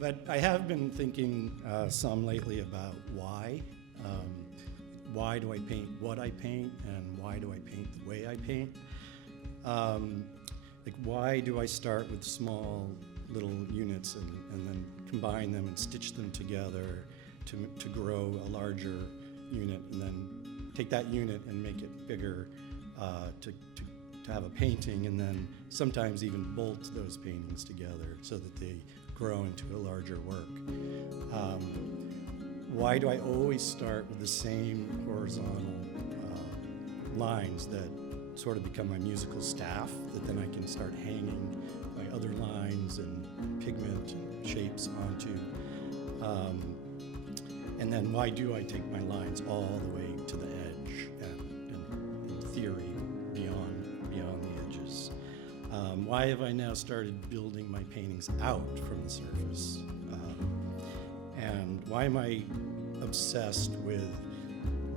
But I have been thinking some lately about why. Why do I paint what I paint, and why do I paint the way I paint? Like, why do I start with small little units and then combine them and stitch them together to grow a larger unit, and then take that unit and make it bigger to have a painting, and then sometimes even bolt those paintings together so that they grow into a larger work. Why do I always start with the same horizontal lines that sort of become my musical staff that then I can start hanging my other lines and pigment and shapes onto? And then why do I take my lines all the way to the edge and in theory beyond the edges? Why have I now started building my paintings out from the surface? And why am I obsessed with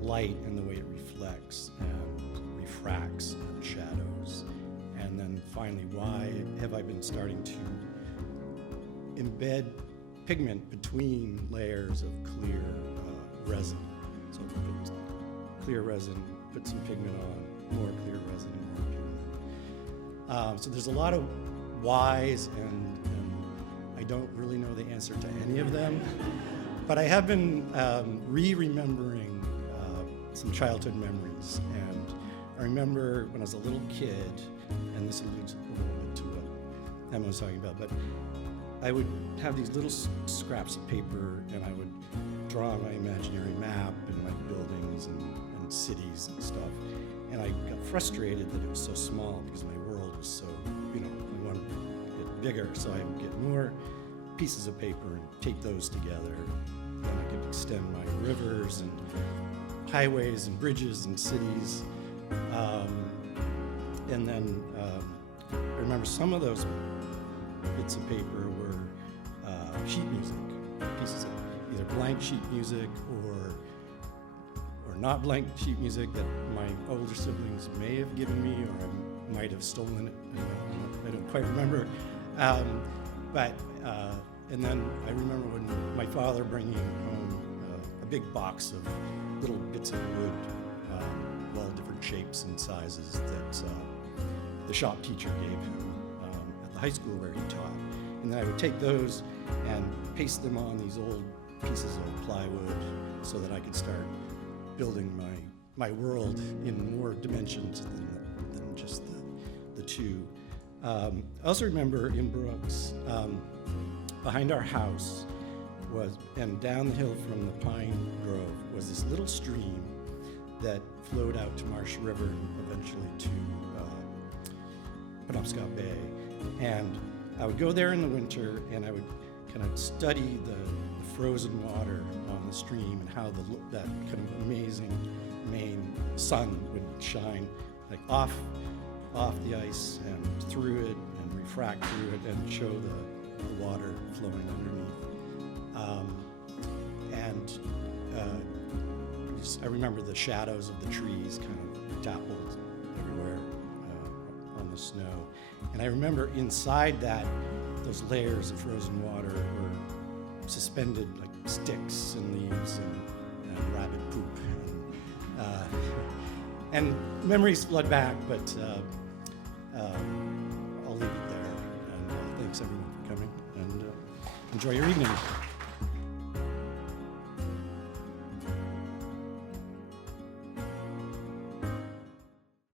light and the way it reflects and refracts and shadows? And then finally, why have I been starting to embed pigment between layers of clear resin? So put clear resin, put some pigment on, more clear resin, more pigment. So there's a lot of whys, and I don't really know the answer to any of them. But I have been remembering some childhood memories, and I remember when I was a little kid, and this alludes a little bit to what Emma was talking about, but I would have these little scraps of paper, and I would draw my imaginary map and my buildings and cities and stuff, and I got frustrated that it was so small because my world was so, I wanted to get bigger, so I would get more pieces of paper and tape those together, and I could extend my rivers and highways and bridges and cities. And then I remember some of those bits of paper were sheet music, pieces of either blank sheet music or not blank sheet music that my older siblings may have given me, or I might have stolen it. I don't quite remember. And then I remember when my father bringing home a big box of little bits of wood, all different shapes and sizes that the shop teacher gave him at the high school where he taught. And then I would take those and paste them on these old pieces of plywood so that I could start building my world in more dimensions than just the two. I also remember in Brooks, behind our house and down the hill from the Pine Grove was this little stream that flowed out to Marsh River and eventually to Penobscot Bay. And I would go there in the winter, and I would kind of study the frozen water on the stream and how that kind of amazing Maine sun would shine like off the ice and through it and refract through it and show the water flowing underneath. I remember the shadows of the trees kind of dappled everywhere on the snow. And I remember inside those layers of frozen water were suspended like sticks and leaves and rabbit poop. And memories flood back, but I'll leave it there. And thanks everyone for coming, and enjoy your evening.